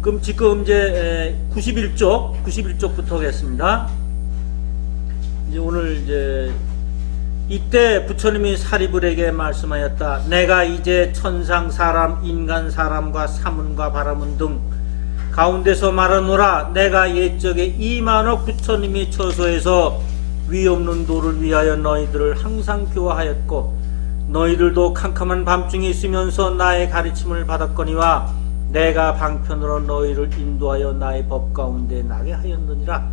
그럼 지금 이제 91쪽부터 하겠습니다. 이제 오늘 이제 이때 부처님이 사리불에게 말씀하였다. 내가 이제 천상 사람, 인간 사람과 사문과 바라문 등 가운데서 말하노라. 내가 옛적에 이만억 부처님이 처소에서 위없는 도를 위하여 너희들을 항상 교화하였고 너희들도 캄캄한 밤중에 있으면서 나의 가르침을 받았거니와 내가 방편으로 너희를 인도하여 나의 법 가운데 나게 하였느니라.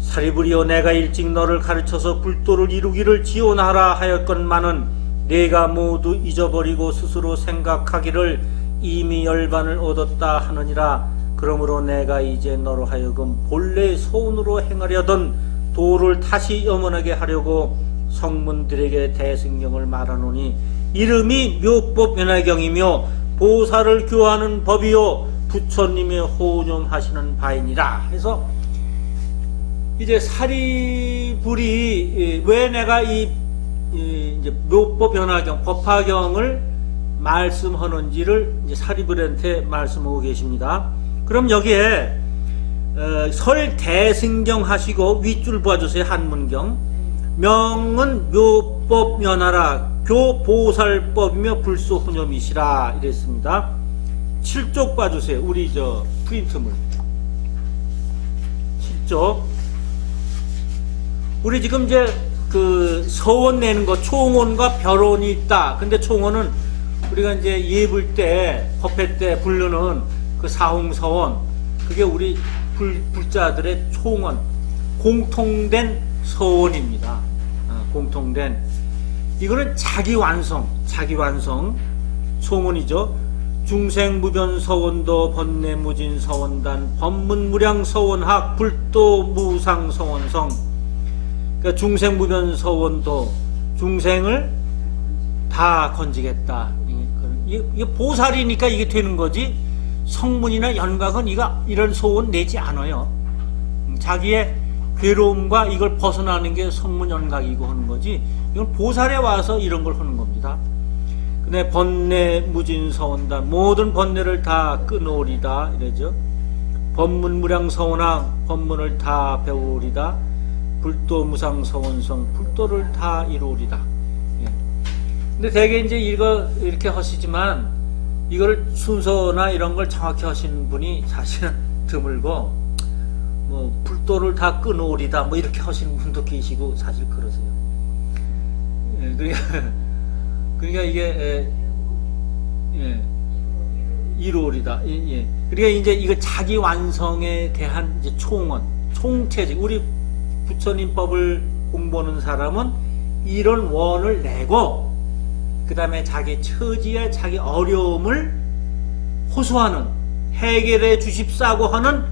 사리불이여, 내가 일찍 너를 가르쳐서 불도를 이루기를 지원하라 하였건만은 내가 모두 잊어버리고 스스로 생각하기를 이미 열반을 얻었다 하느니라. 그러므로 내가 이제 너로 하여금 본래 소원으로 행하려던 도를 다시 염원하게 하려고 성문들에게 대승경을 말하노니 이름이 묘법연화경이며 보살을 교하는 법이요 부처님의 호념하시는 바이니라. 해서 이제 사리불이 왜 내가 이 이제 묘법연화경 법화경을 말씀하는지를 이제 사리불한테 말씀하고 계십니다. 그럼 여기에 설대승경 하시고 윗줄 봐주세요. 한문경 명은 묘법연화라 교보살법이며 불소훈념이시라 이랬습니다. 7쪽 봐주세요. 우리 저 프린트물 7쪽. 우리 지금 이제 그 서원 내는 거 총원과 별원이 있다. 근데 총원은 우리가 이제 예불 때 법회 때 부르는 그 사홍서원, 그게 우리 불자들의 총원, 공통된 서원입니다. 공통된 이거는 자기 완성 소원이죠. 중생무변 서원도 번뇌무진 서원단 법문무량 서원학 불도 무상 서원성. 그러니까 중생무변 서원도 중생을 다 건지겠다. 이게 보살이니까 이게 되는 거지. 성문이나 연각은 이런 소원 내지 않아요. 자기의 괴로움과 이걸 벗어나는 게 성문 연각이고 하는 거지. 이건 보살에 와서 이런 걸 하는 겁니다. 근데 번뇌 무진 서원단 모든 번뇌를 다 끊어오리다 이러죠. 법문무량 서원학 법문을 다 배우리다. 불도 무상 서원성 불도를 다 이루리다. 예. 근데 대개 이제 이거 이렇게 하시지만 이걸 순서나 이런 걸 정확히 하시는 분이 사실은 드물고 뭐 불도를 다 끊어오리다 뭐 이렇게 하시는 분도 계시고 사실 그러세요. 예, 그러니까 이게 이루리다. 예. 그러니까 이제 이거 자기 완성에 대한 이제 총원, 총체적 우리 부처님 법을 공부하는 사람은 이런 원을 내고 그 다음에 자기 처지에 자기 어려움을 호소하는 해결해 주십사고 하는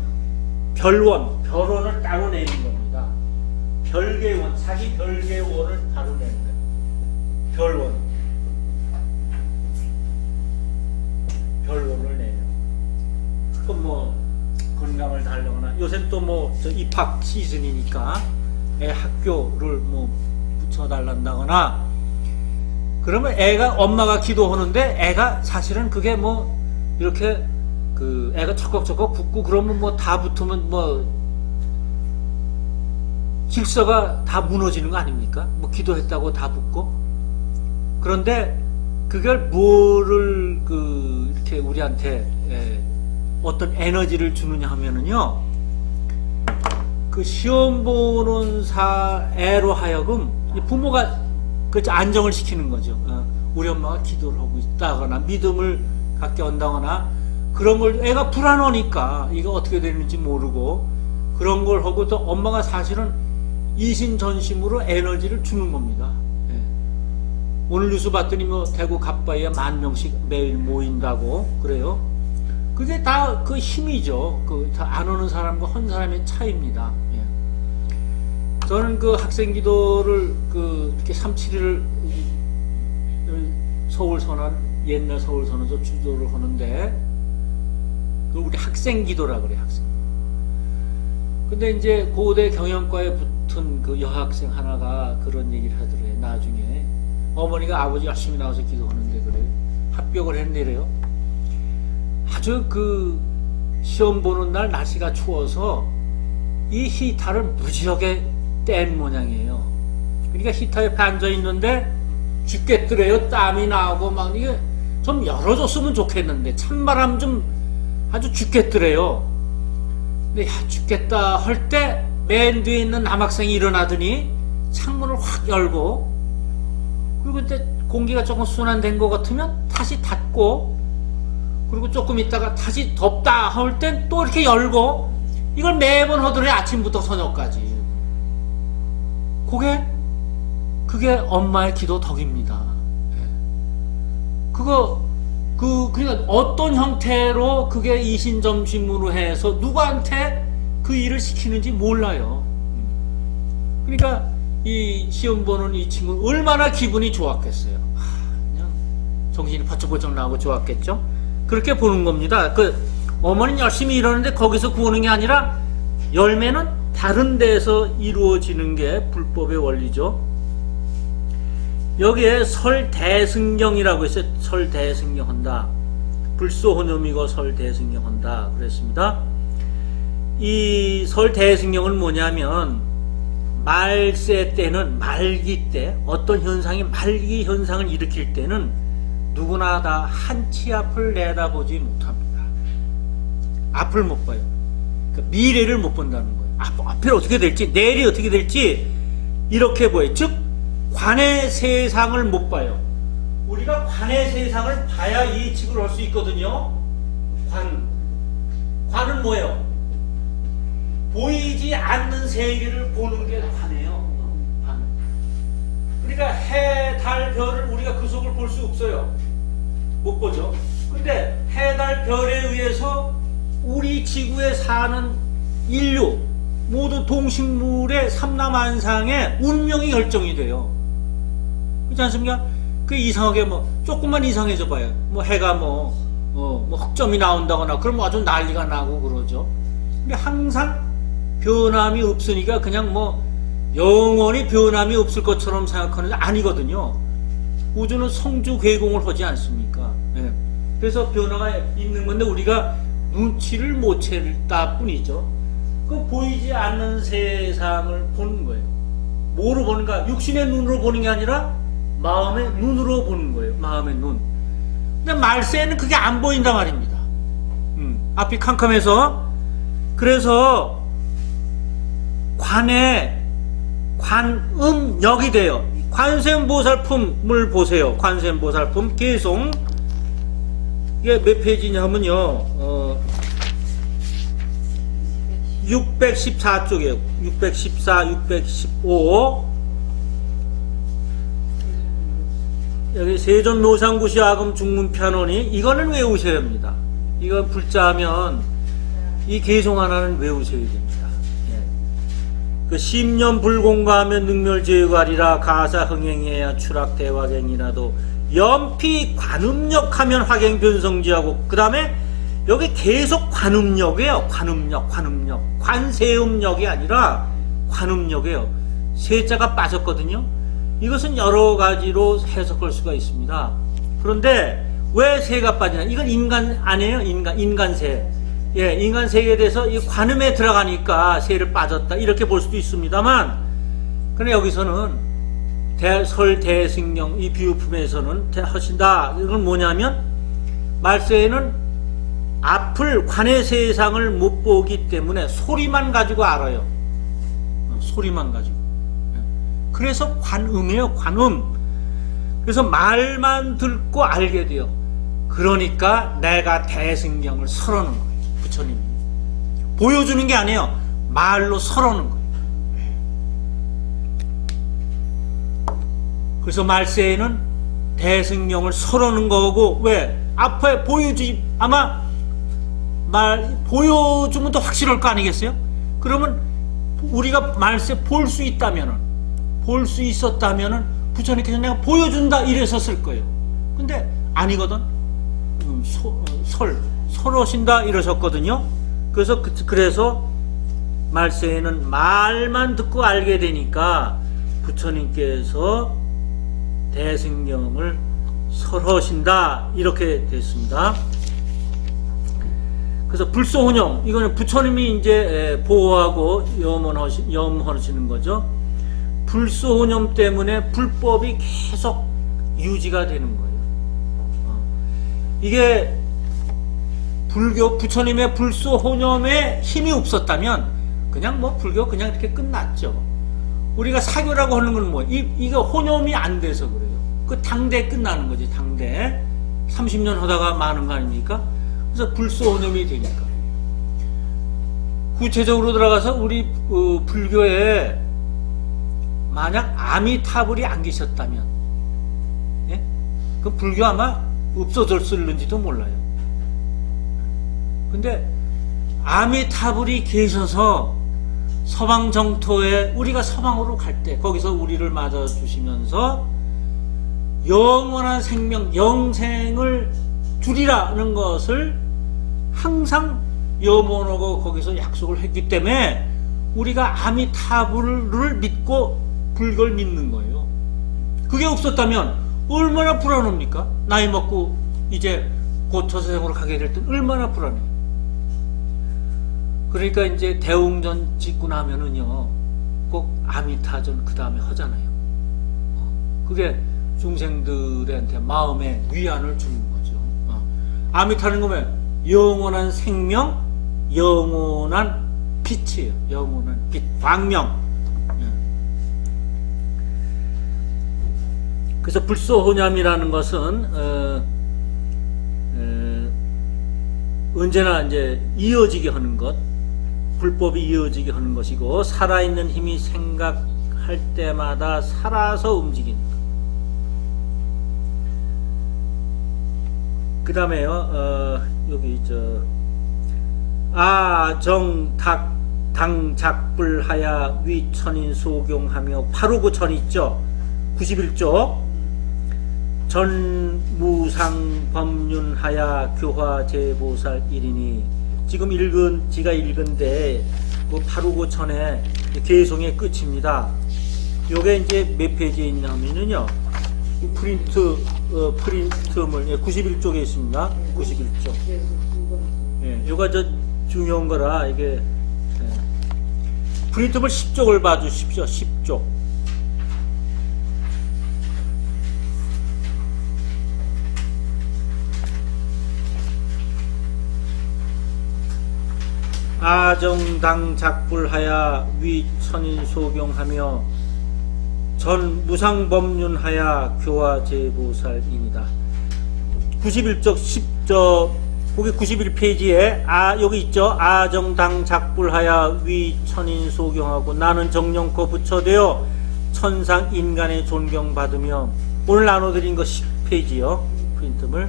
별원을 따로 내는 겁니다. 별개의 원, 자기 별개의 원을 따로 내는 거예요. 별원을 내요. 그럼 뭐 건강을 달라거나 요새 또 뭐 입학 시즌이니까 애 학교를 뭐 붙여달란다거나 그러면 애가 엄마가 기도하는데 애가 사실은 그게 뭐 이렇게 그 애가 척걱척걱 붙고 그러면 뭐 다 붙으면 뭐 질서가 다 무너지는 거 아닙니까? 뭐 기도했다고 다 붙고. 그런데 그걸 뭐를 그 이렇게 우리한테 어떤 에너지를 주느냐 하면은요, 그 시험 보는 애로 하여금 부모가 그 안정을 시키는 거죠. 우리 엄마가 기도를 하고 있다거나 믿음을 갖게 한다거나 그런 걸 애가 불안하니까 이거 어떻게 되는지 모르고 그런 걸 하고 또 엄마가 사실은 이신전심으로 에너지를 주는 겁니다. 오늘 뉴스 봤더니 뭐 대구 갑바에 10,000명씩 매일 모인다고 그래요. 그게 다 그 힘이죠. 그 다 안 오는 사람과 한 사람의 차이입니다. 저는 그 학생 기도를 그 이렇게 3.7일 서울 선언 옛날 서울 선언에서 주도를 하는데 그 우리 학생 기도라 그래 학생. 근데 이제 고대 경영과에 붙은 그 여학생 하나가 그런 얘기를 하더래요. 나중에 어머니가 아버지 열심히 나와서 기도하는데 그래 합격을 했네래요. 아주 그 시험 보는 날 날씨가 추워서 이 히타를 무지하게 뗀 모양이에요. 그러니까 히타 옆에 앉아 있는데 죽겠더래요. 땀이 나오고 막 이게 좀 열어줬으면 좋겠는데 찬바람 좀 아주 죽겠더래요. 근데 야 죽겠다 할 때 맨 뒤에 있는 남학생이 일어나더니 창문을 확 열고, 그리고 이제 공기가 조금 순환된 것 같으면 다시 닫고, 그리고 조금 있다가 다시 덥다 할 땐 또 이렇게 열고, 이걸 매번 하더래요. 아침부터 저녁까지. 그게 엄마의 기도 덕입니다. 그러니까 어떤 형태로 그게 이신점심으로 해서 누구한테 그 일을 시키는지 몰라요. 그러니까 이 시험 보는 이 친구는 얼마나 기분이 좋았겠어요. 그냥 정신이 번쩍번쩍 나고 좋았겠죠. 그렇게 보는 겁니다. 어머니는 열심히 일하는데 거기서 구하는 게 아니라 열매는 다른 데서 이루어지는 게 불법의 원리죠. 여기에 설대승경이라고 했어요. 설대승경한다. 불소혼염이고 설대승경한다 그랬습니다. 이 설대승경은 뭐냐면 말세 때는, 말기 때 어떤 현상이 말기 현상을 일으킬 때는 누구나 다 한치 앞을 내다보지 못합니다. 앞을 못 봐요. 그러니까 미래를 못 본다는 거예요. 앞이 어떻게 될지, 내일이 어떻게 될지 이렇게 보여요. 즉 관의 세상을 못 봐요. 우리가 관의 세상을 봐야 예측을 할 수 있거든요. 관은 뭐예요? 보이지 않는 세계를 보는 게 관이에요. 관. 그러니까 해, 달, 별을 우리가 그 속을 볼 수 없어요. 못 보죠. 근데 해, 달, 별에 의해서 우리 지구에 사는 인류, 모든 동식물의 삼라만상의 운명이 결정이 돼요. 그렇지 않습니까? 그 이상하게 조금만 이상해져 봐요. 해가 흑점이 나온다거나 그러면 아주 난리가 나고 그러죠. 근데 항상 변함이 없으니까 그냥 영원히 변함이 없을 것처럼 생각하는데 아니거든요. 우주는 성주괴공을 하지 않습니까? 네. 그래서 변화가 있는 건데 우리가 눈치를 못 챘다 뿐이죠. 그 보이지 않는 세상을 보는 거예요. 뭐로 보는가? 육신의 눈으로 보는 게 아니라 마음의 눈으로 보는 거예요. 마음의 눈. 근데 말세에는 그게 안 보인단 말입니다. 앞이 캄캄해서. 그래서 관음역이 돼요. 관세음보살품을 보세요. 관세음보살품 개송. 이게 몇 페이지냐면요. 614쪽이에요. 614, 615. 여기 세존 노상구시 아금 중문편원이 이거는 외우셔야 합니다. 이건 불자하면 이 개송 하나는 외우셔야 됩니다. 그 심년 불공가하면 능멸제유가리라 가사 흥행해야 추락대화갱이라도 연피 관음력하면 화갱변성지하고, 그 다음에 여기 계속 관음력이에요. 관음력. 관세음력이 아니라 관음력이에요. 세자가 빠졌거든요. 이것은 여러 가지로 해석할 수가 있습니다. 그런데 왜 세가 빠지냐? 이건 인간 아니에요. 인간세. 예, 인간 세계에 대해서 이 관음에 들어가니까 세를 빠졌다 이렇게 볼 수도 있습니다만, 그런데 여기서는 설대승경 이 비유품에서는 하신다. 이건 뭐냐면 말세에는 앞을 관의 세상을 못 보기 때문에 소리만 가지고 알아요. 소리만 가지고. 그래서 관음이에요. 관음. 그래서 말만 듣고 알게 돼요. 그러니까 내가 대승경을 설하는 거예요. 부처님이 보여주는 게 아니에요. 말로 설하는 거예요. 그래서 말세에는 대승경을 설하는 거고, 왜? 앞에 보여주지, 아마 보여주면 더 확실할 거 아니겠어요? 그러면 우리가 말세 볼 수 있었다면은 부처님께서 내가 보여준다 이랬었을 거예요. 근데 아니거든. 설하신다 이러셨거든요. 그래서 말세에는 말만 듣고 알게 되니까 부처님께서 대승경을 설하신다 이렇게 됐습니다. 그래서 불소혼염, 이거는 부처님이 이제 보호하고 염원하시는 거죠. 불소혼염 때문에 불법이 계속 유지가 되는 거예요. 이게 불교, 부처님의 불소혼염에 힘이 없었다면 그냥 뭐 불교 그냥 이렇게 끝났죠. 우리가 사교라고 하는 건 뭐예요? 이거 혼염이 안 돼서 그래요. 그 당대 끝나는 거지, 당대. 30년 하다가 마는 거 아닙니까? 그래서 불소혼염이 되니까. 구체적으로 들어가서 우리 불교에 만약 아미타불이 안 계셨다면, 예? 그 불교 아마 없어졌을는지도 몰라요. 근데 아미타불이 계셔서 서방 정토에, 우리가 서방으로 갈 때 거기서 우리를 맞아주시면서 영원한 생명, 영생을 주리라는 것을 항상 염원하고 거기서 약속을 했기 때문에 우리가 아미타불을 믿고 불교를 믿는 거예요. 그게 없었다면 얼마나 불안합니까? 나이 먹고 이제 곧 저세상으로 가게 될 때 얼마나 불안해요. 그러니까 이제 대웅전 짓고 나면은요, 꼭 아미타전 그 다음에 하잖아요. 그게 중생들한테 마음의 위안을 주는 거죠. 아미타는 거면 영원한 생명, 영원한 빛이에요. 영원한 빛, 광명. 그래서 불소혼ям이라는 것은 언제나 이제 이어지게 하는 것, 불법이 이어지게 하는 것이고, 살아있는 힘이 생각할 때마다 살아서 움직이는 것. 그 다음에요, 여기 아정닭 당작불하야 위천인 소경하며 859천 있죠. 91조 전무상법륜하야 교화제보살 1이니, 지금 지가 읽은데 그 859천의 개송의 끝입니다. 요게 이제 몇 페이지에 있냐면요, 프린트물 91쪽에 있습니다. 91쪽. 예, 요가 중요한 거라 이게 프린트물 10쪽을 봐주십시오. 10쪽. 아정당 작불하야 위천인 소경하며 전 무상법륜하야 교화제보살입니다. 91쪽 10쪽 거기 91페이지에 여기 있죠. 아정당 작불하야 위천인 소경하고 나는 정령코 부처되어 천상 인간의 존경받으며, 오늘 나눠드린 거 10페이지요. 프린트물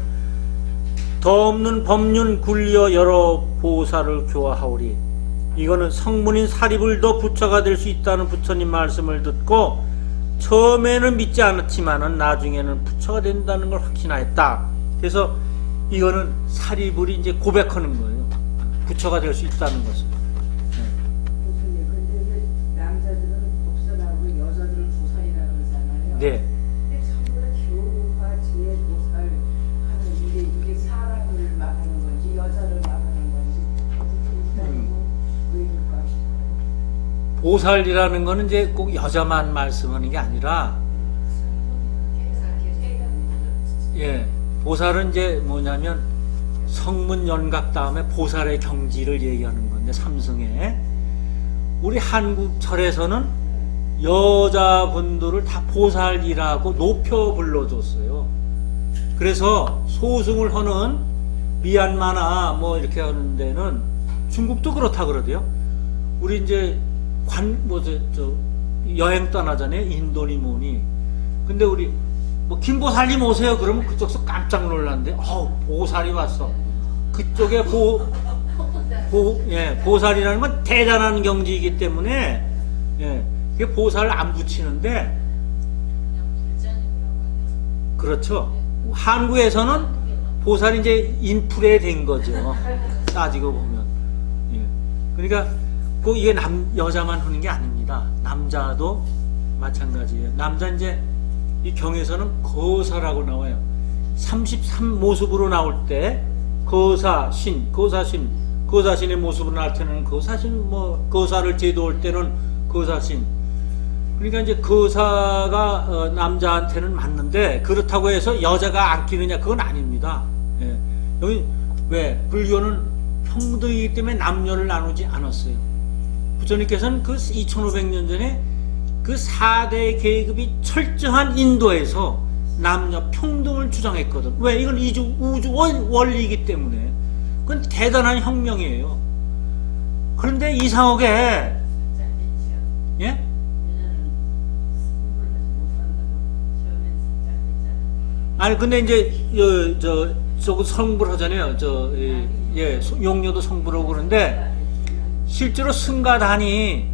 더 없는 법륜 굴려 여러 보살을 교화하오리. 이거는 성문인 사리불도 부처가 될 수 있다는 부처님 말씀을 듣고 처음에는 믿지 않았지만은 나중에는 부처가 된다는 걸 확신하였다. 그래서 이거는 사리불이 이제 고백하는 거예요. 부처가 될 수 있다는 것을. 교수님, 근데 남자들은 복선하고 여자들은 보살이라고 그러잖아요. 네. 근데 전부 다 교화, 지혜, 보살 하는 이게 사람을 말하는 건지 여자를 말하는 건지 어떻게 있다고 왜 그럴까 싶어요. 보살이라는 거는 이제 꼭 여자만 말씀하는 게 아니라, 예, 보살은 이제 뭐냐면 성문 연각 다음에 보살의 경지를 얘기하는 건데, 삼성에 우리 한국 절에서는 여자분들을 다 보살이라고 높여 불러줬어요. 그래서 소승을 하는 미얀마나 뭐 이렇게 하는 데는, 중국도 그렇다 그러대요. 우리 이제 여행 떠나잖아요. 인도니 근데 우리 뭐 김보살님 오세요 그러면 그쪽에서 깜짝 놀란대. 보살이 왔어. 그쪽에 보살이라는 건 대단한 경지이기 때문에, 예, 그게 보살 안 붙이는데, 그렇죠. 한국에서는 보살이 이제 인플레 된 거죠. 따지고 보면. 예. 그러니까 꼭 이게 여자만 하는 게 아닙니다. 남자도 마찬가지예요. 남자 이제 이 경에서는 거사라고 나와요. 33 모습으로 나올 때 거사신 거사신의 모습을 나타내는 거사신, 뭐 거사를 제도할 때는 거사신. 그러니까 이제 거사가 남자한테는 맞는데 그렇다고 해서 여자가 안 끼느냐 그건 아닙니다. 예. 여기 왜 불교는 평등이기 때문에 남녀를 나누지 않았어요. 부처님께서는 그 2500년 전에 그 4대 계급이 철저한 인도에서 남녀 평등을 주장했거든. 왜? 이건 우주 원리이기 때문에. 그건 대단한 혁명이에요. 그런데 이상하게, 예? 아니, 근데 이제, 저거 성불 하잖아요. 용녀도 성불하고 그러는데, 실제로 승가단이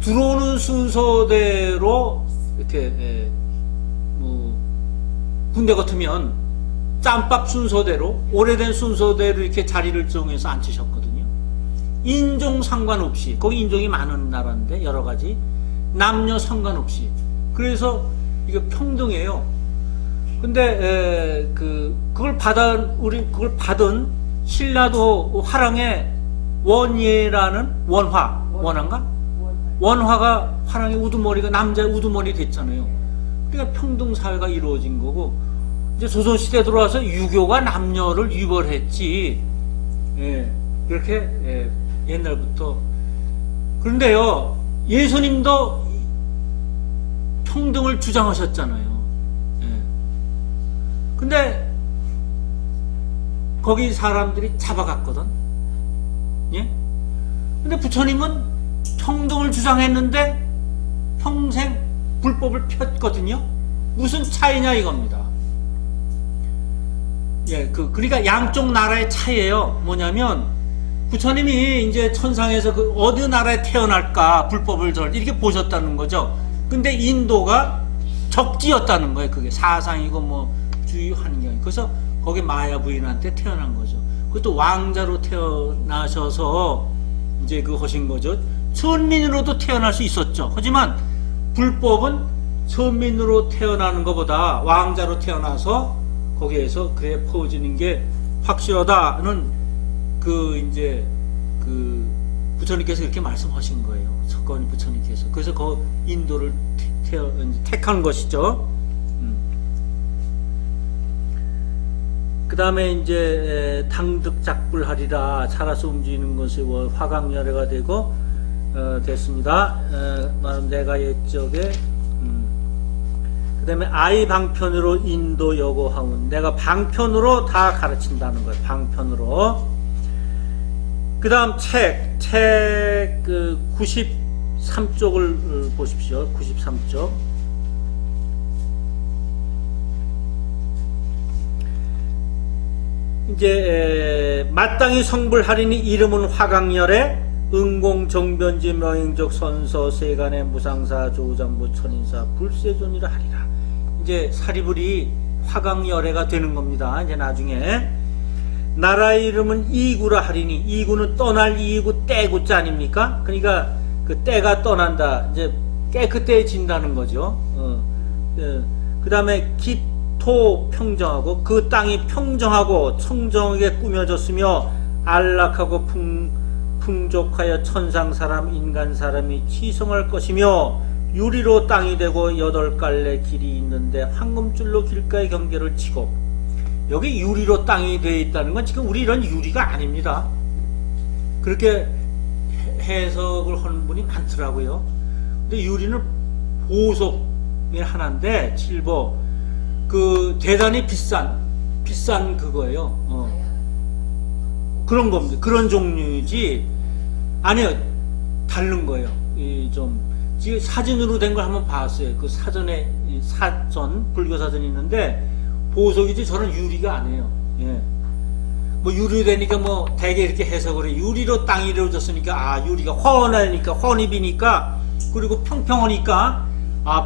들어오는 순서대로 이렇게, 군대 같으면 짬밥 순서대로 오래된 순서대로 이렇게 자리를 정해서 앉히셨거든요. 인종 상관없이, 거기 인종이 많은 나라인데 여러 가지 남녀 상관없이. 그래서 이게 평등해요. 근데 그걸 받은 신라도 화랑의 원예라는 원화가 화랑의 우두머리가 남자 우두머리 됐잖아요. 그러니까 평등 사회가 이루어진 거고, 이제 조선 시대 들어와서 유교가 남녀를 유별했지. 예, 그렇게 옛날부터. 그런데요, 예수님도 평등을 주장하셨잖아요. 예. 근데 거기 사람들이 잡아갔거든. 예? 근데 부처님은 평등을 주장했는데 평생 불법을 폈거든요. 무슨 차이냐 이겁니다. 예, 그러니까 양쪽 나라의 차이예요. 뭐냐면 부처님이 이제 천상에서 그 어느 나라에 태어날까 불법을 이렇게 보셨다는 거죠. 근데 인도가 적지였다는 거예요. 그게 사상이고 뭐 주의 환경. 그래서 거기 마야 부인한테 태어난 거죠. 그것도 왕자로 태어나셔서 이제 그 하신 거죠. 천민으로도 태어날 수 있었죠. 하지만 불법은 천민으로 태어나는 것보다 왕자로 태어나서 거기에서 그래 퍼지는 게 확실하다는 이제 부처님께서 이렇게 말씀하신 거예요. 석가모니 부처님께서. 그래서 그 인도를 택한 것이죠. 그 다음에 이제 당득작불하리라 살아서 움직이는 것이 화강열애가 되고 됐습니다. 내가 옛적에 그 다음에 아이 방편으로 인도 여고하운, 내가 방편으로 다 가르친다는 거예요. 방편으로. 그 다음 책 93쪽을 보십시오. 93쪽. 이제 마땅히 성불하리니 이름은 화강열애, 응공정변지 명행적 선서 세간의 무상사 조장부 천인사 불세존이라 하리라. 이제 사리불이 화강열애가 되는 겁니다. 이제 나중에 나라의 이름은 이구라 하리니, 이구는 떠날 이구 떼구자 아닙니까? 그러니까 그 때가 떠난다. 이제 깨끗해진다는 거죠. 그 다음에 기토 평정하고, 그 땅이 평정하고 청정하게 꾸며졌으며 안락하고 풍족하여 천상 사람 인간 사람이 취성할 것이며, 유리로 땅이 되고 8갈래 길이 있는데 황금줄로 길가의 경계를 치고. 여기 유리로 땅이 되어 있다는 건 지금 우리 이런 유리가 아닙니다. 그렇게 해석을 하는 분이 많더라고요. 근데 유리는 보석의 하나인데, 칠보, 대단히 비싼 그거예요. 그런 겁니다. 그런 종류지. 아니요, 다른 거예요. 지금 사진으로 된 걸 한번 봤어요. 그 사전에, 불교 사전이 있는데, 보석이지 저는 유리가 아니에요. 예. 뭐 유리 되니까 뭐 대개 이렇게 해석을 해. 유리로 땅이 이루어졌으니까 유리가 훤하니까, 혼입이니까, 그리고 평평하니까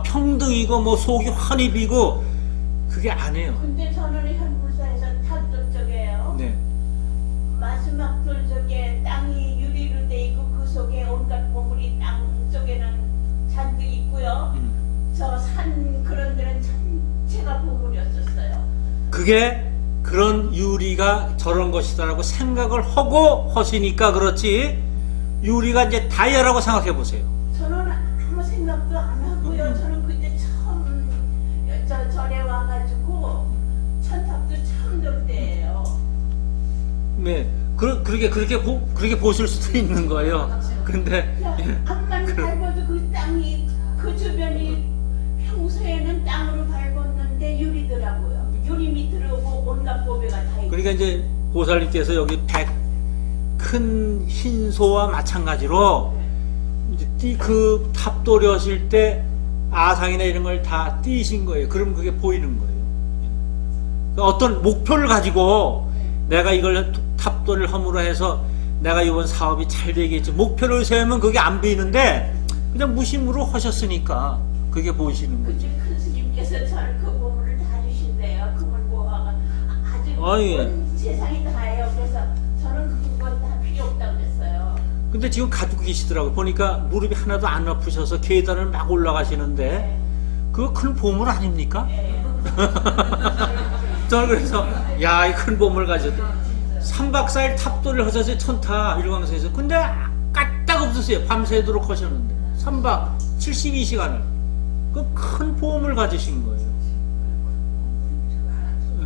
평등이고 뭐 속이 혼입이고, 그게 아니에요. 근데 저는 현불사에서 탑돌 쪽에요. 네. 마지막 돌 쪽에 땅이 유리로 돼 있고 그 속에 온갖 보물이 땅 쪽에는 잔뜩 있고요. 저 산 그런 데는 전체가 보물이었었어요. 그게 그런 유리가 저런 것이다라고 생각을 하고 하시니까 그렇지, 유리가 이제 다이아라고 생각해 보세요. 저는 아무 생각도 안 하고요. 저는 그때 처음 절에 와가지고 천탑도 처음 들 때예요. 네, 그렇게 보실 수도 있는 거예요. 근데 앞만 밟아도 그 땅이, 그 주변이 평소에는 땅으로 밟았는데 유리더라고요. 유리 밑으로 오고 온갖 보배가 다 있고. 그러니까 이제 보살님께서 여기 큰 흰소와 마찬가지로 이제 그 탑돌이 하실 때 아상이나 이런 걸 다 띄신 거예요. 그럼 그게 보이는 거예요. 그러니까 어떤 목표를 가지고 내가 이걸 탑돌을 함으로 해서 내가 이번 사업이 잘 되겠지, 목표를 세우면 그게 안 보이는데 그냥 무심으로 하셨으니까 그게 보이시는 거죠. 그때 큰 스님께서 저를 그 보물을 다 주신대요. 그걸 보아가 아주 예. 온 세상이 다예요. 그래서 저는 그건 다 필요 없다고 그랬어요. 근데 지금 가지고 계시더라고요. 보니까 무릎이 하나도 안 아프셔서 계단을 막 올라가시는데 그거 큰 보물 아닙니까? 네. 저는 그래서 야, 이 큰 보물 가졌다. 3박 4일 탑돌을 하셨어요. 천타 일광사에서. 근데 까딱 없었어요. 밤새도록 하셨는데 3박 72시간을 그 큰 보험을 가지신 거예요. 예.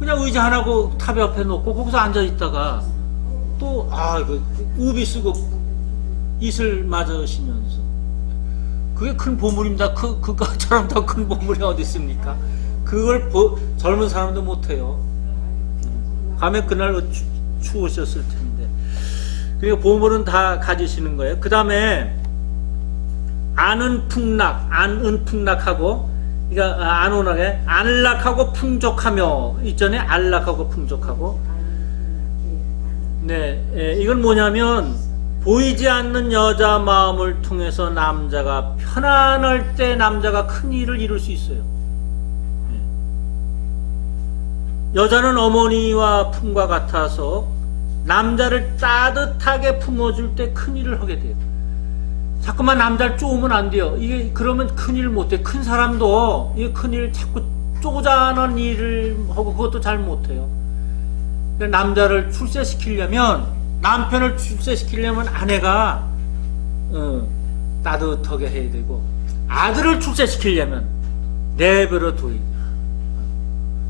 그냥 의자 하나 그 탑 옆에 놓고 거기서 앉아 있다가 또 그 우비 쓰고 이슬 맞으시면서 그게 큰 보물입니다. 그거처럼 더 큰 보물이 어디 있습니까? 그걸 젊은 사람도 못해요. 밤에 그날 추우셨을 텐데. 그러니까 보물은 다 가지시는 거예요. 그 다음에 안은 풍락하고, 그러니까 안온하게 안락하고 풍족하며 있잖아요. 안락하고 풍족하고. 네, 이건 뭐냐면 보이지 않는 여자 마음을 통해서 남자가 편안할 때 남자가 큰 일을 이룰 수 있어요. 여자는 어머니와 품과 같아서 남자를 따뜻하게 품어줄 때 큰일을 하게 돼요. 자꾸만 남자를 쪼으면 안 돼요. 이게 그러면 큰일을 못해. 큰 사람도 이 큰일 자꾸 쪼자는 일을 하고 그것도 잘 못해요. 남자를 출세시키려면, 남편을 출세시키려면 아내가 따뜻하게 해야 되고, 아들을 출세시키려면 내버려 둬야 돼요.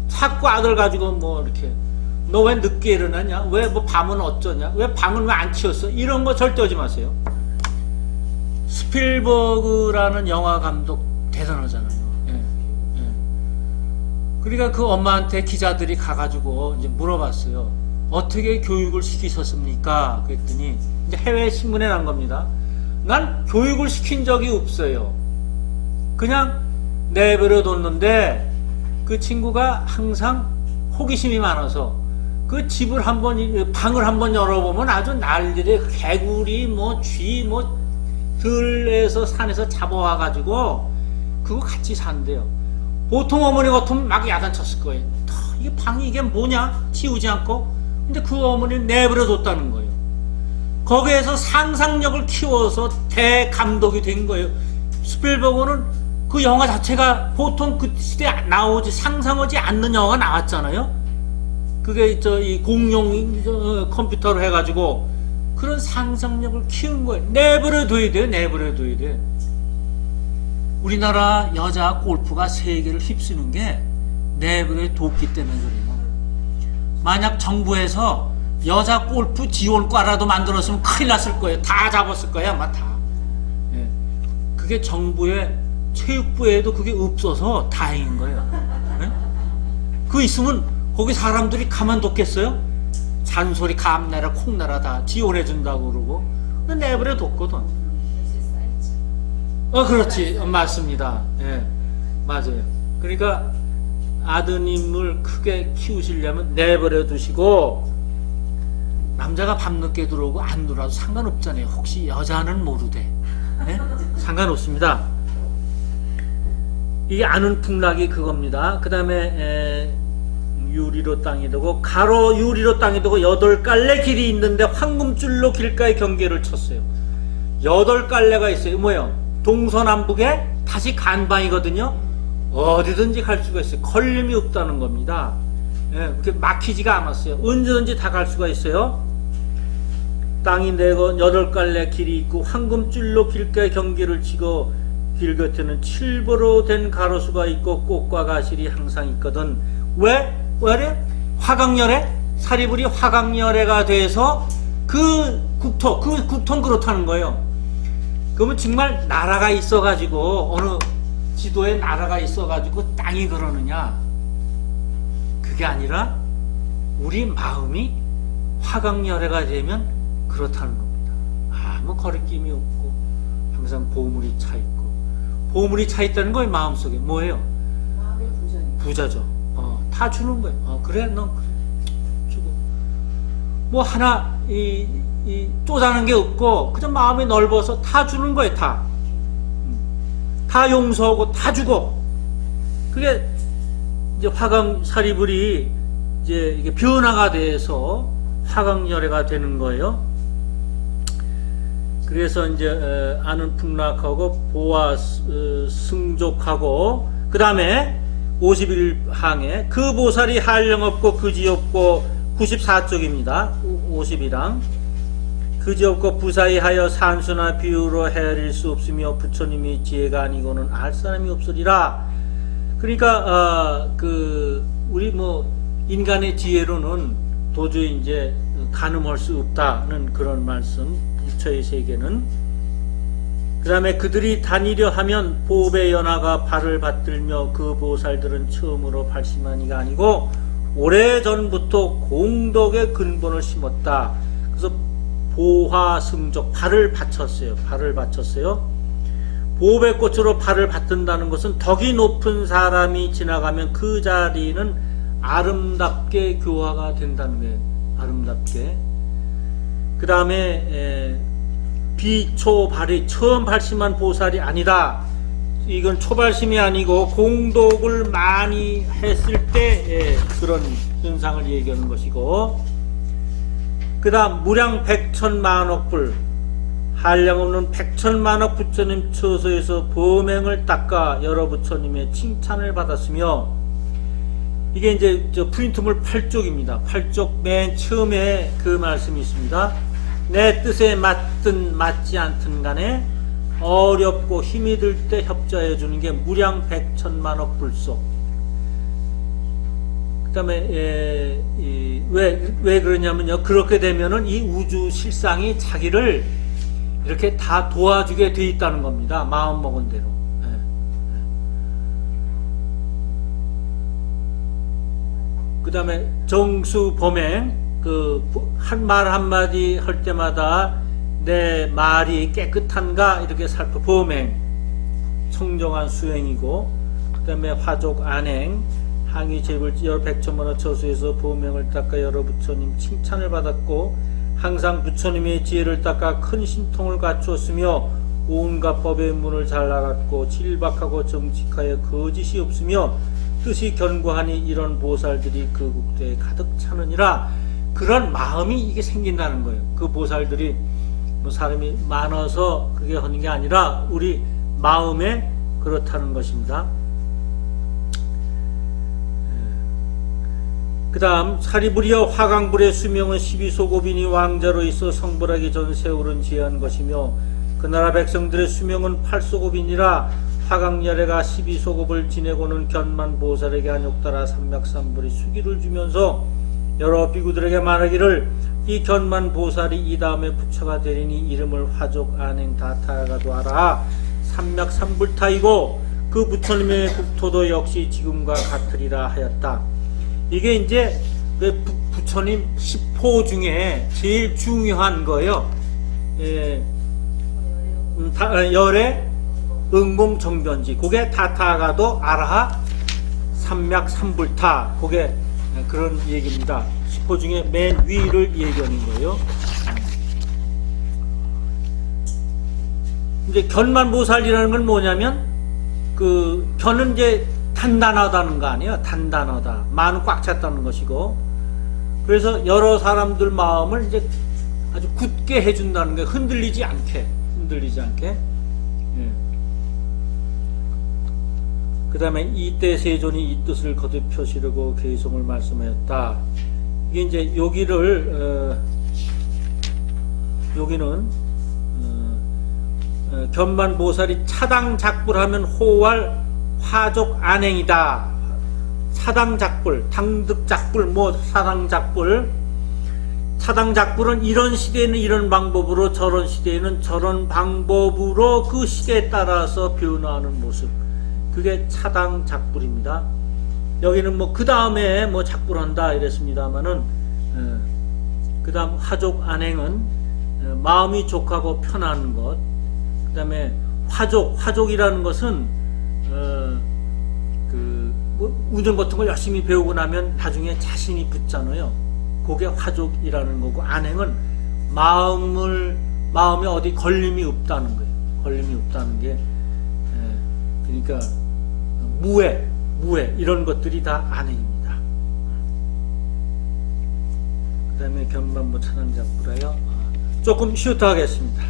자꾸 아들 가지고 뭐 이렇게 너 왜 늦게 일어나냐? 왜 뭐 밤은 어쩌냐? 왜 방은 왜 안 치웠어? 이런 거 절대 하지 마세요. 스필버그라는 영화 감독 대단하잖아요. 예. 그러니까 그 엄마한테 기자들이 가가지고 이제 물어봤어요. 어떻게 교육을 시키셨습니까? 그랬더니 이제 해외 신문에 난 겁니다. 난 교육을 시킨 적이 없어요. 그냥 내버려 뒀는데 그 친구가 항상 호기심이 많아서 그 집을 방을 한번 열어보면 아주 난리에 개구리, 쥐, 들에서 산에서 잡아와가지고 그거 같이 산대요. 보통 어머니 같으면 막 야단쳤을 거예요. 이게 방이 이게 뭐냐? 치우지 않고. 근데 그 어머니는 내버려 뒀다는 거예요. 거기에서 상상력을 키워서 대감독이 된 거예요. 스필버그는 그 영화 자체가 보통 그 시대에 나오지, 상상하지 않는 영화가 나왔잖아요. 그게 이 공룡 컴퓨터로 해가지고 그런 상상력을 키운 거예요. 내버려 둬야 돼요. 내버려 둬야 돼. 우리나라 여자 골프가 세계를 휩쓰는 게 내버려 뒀기 때문에 그래요. 만약 정부에서 여자 골프 지원과라도 만들었으면 큰일 났을 거예요. 다 잡았을 거예요. 아마 다. 예. 그게 정부의 체육부에도 그게 없어서 다행인 거예요. 네? 그거 있으면 거기 사람들이 가만뒀겠어요? 잔소리 감내라 콩내라 다 지원해준다고 그러고. 근데 내버려 뒀거든. 그렇지. 맞습니다. 예, 맞아요. 그러니까 아드님을 크게 키우시려면 내버려 두시고, 남자가 밤늦게 들어오고 안 들어와도 상관없잖아요. 혹시 여자는 모르되. 예? 상관없습니다. 이 아는 풍락이 그겁니다. 그 다음에 유리로 땅이 되고, 가로 유리로 땅이 되고 8갈래 길이 있는데 황금줄로 길가에 경계를 쳤어요. 8갈래가 있어요. 뭐예요? 동서남북에 다시 간방이거든요. 어디든지 갈 수가 있어요. 걸림이 없다는 겁니다. 그렇게 막히지가 않았어요. 언제든지 다 갈 수가 있어요. 땅이 네건 8갈래 길이 있고 황금줄로 길가에 경계를 치고 길 곁에는 칠보로 된 가로수가 있고 꽃과 가실이 항상 있거든. 왜? 왜래? 화강열애? 사리불이 화강열애가 돼서 그 국토는 그렇다는 거예요. 그러면 정말 나라가 있어가지고 어느 지도에 나라가 있어가지고 땅이 그러느냐? 그게 아니라 우리 마음이 화강열애가 되면 그렇다는 겁니다. 아무 거리낌이 없고 항상 보물이 차 있고, 보물이 차 있다는 거예요. 마음속에 뭐예요? 마음의 부자죠. 다 주는 거예요. 그래, 너 그래 주고 뭐 하나 쪼자는 게 없고 그냥 마음이 넓어서 다 주는 거예요. 다 용서하고 다 주고. 그게 이제 화강사리불이 이제 이게 변화가 돼서 화강열애가 되는 거예요. 그래서 이제 아는 풍락하고 보아 승족하고, 그 다음에 51항에 그 보살이 한량없고 그지없고 94쪽입니다. 52랑 그지없고 부사이하여 산수나 비유로 헤아릴 수 없으며 부처님의 지혜가 아니고는 알 사람이 없으리라. 그러니까 우리 뭐 인간의 지혜로는 도저히 이제 가늠할 수 없다는 그런 말씀. 부처의 세계는. 그 다음에 그들이 다니려 하면 보배 연화가 발을 받들며 그 보살들은 처음으로 발심하니가 아니고 오래전부터 공덕의 근본을 심었다. 그래서 보화승족, 발을 바쳤어요. 보배꽃으로 발을 받든다는 것은 덕이 높은 사람이 지나가면 그 자리는 아름답게 교화가 된다는 거예요. 아름답게. 그 다음에 비초발이 처음 발심한 보살이 아니다. 이건 초발심이 아니고 공덕을 많이 했을 때 그런 현상을 얘기하는 것이고, 그 다음 무량 백천만억불, 한량없는 백천만억 부처님 처소에서 범행을 닦아 여러 부처님의 칭찬을 받았으며, 이게 이제 프린트물 8쪽입니다. 8쪽 맨 처음에 그 말씀이 있습니다. 내 뜻에 맞든 맞지 않든 간에 어렵고 힘이 들 때 협조해 주는 게 무량 백천만억 불속. 그 다음에 왜 그러냐면요, 그렇게 되면은 이 우주 실상이 자기를 이렇게 다 도와주게 돼 있다는 겁니다. 마음 먹은 대로. 그 다음에 정수 범행, 한 말 한마디 할 때마다 내 말이 깨끗한가 이렇게 살펴. 범행, 청정한 수행이고, 그 다음에 화족 안행, 항의 제불 여러 백천만억 처소에서 범행을 닦아 여러 부처님 칭찬을 받았고, 항상 부처님의 지혜를 닦아 큰 신통을 갖추었으며 온갖 법의 문을 잘 알았고 질박하고 정직하여 거짓이 없으며 뜻이 견고하니 이런 보살들이 그 국대에 가득 차느니라. 그런 마음이 이게 생긴다는 거예요. 그 보살들이 뭐 사람이 많아서 그게 하는 게 아니라 우리 마음에 그렇다는 것입니다. 그 다음 사리불이여 화강불의 수명은 12소곱이니 왕자로 있어 성불하기 전 세월은 지혜한 것이며 그 나라 백성들의 수명은 8소곱이니라. 화강열애가 12소곱을 지내고는 견만 보살에게 안욕따라 삼맥삼불이 수기를 주면서 여러 비구들에게 말하기를 이 견만 보살이 이 다음에 부처가 되리니 이름을 화족 안행 다타가도 하라. 삼맥삼불타이고 그 부처님의 국토도 역시 지금과 같으리라 하였다. 이게 이제 부처님 10호 중에 제일 중요한 거예요. 열애 응봉정변지, 그게 다타가도 아라하 삼맥삼불타, 그게 그런 얘기입니다. 10호 중에 맨 위를 얘기하는 거예요. 이제 견만보살이라는 건 뭐냐면, 견은 이제 단단하다는 거 아니에요. 단단하다. 마음은 꽉 찼다는 것이고, 그래서 여러 사람들 마음을 이제 아주 굳게 해준다는 거예요. 흔들리지 않게. 예. 그 다음에 이때 세존이 이 뜻을 거듭 표시르고 개성을 말씀하였다. 이게 이제 여기는 견반보살이 차당작불하면 호할 화족 안행이다. 차당작불, 당득작불, 뭐 사당작불. 차당작불은 이런 시대에는 이런 방법으로, 저런 시대에는 저런 방법으로 그 시대에 따라서 변화하는 모습. 그게 차당작불입니다. 여기는 뭐 그 다음에 뭐 작불한다 이랬습니다만은, 그 다음 화족 안행은 마음이 족하고 편한 것. 그 다음에 화족이라는 것은 뭐 운전 같은 걸 열심히 배우고 나면 나중에 자신이 붙잖아요. 그게 화족이라는 거고, 안행은 마음에 어디 걸림이 없다는 거예요. 걸림이 없다는 게, 그러니까 무해 이런 것들이 다 안행입니다. 그 다음에 견반보 차당작불하여 조금 쉬었다 하겠습니다.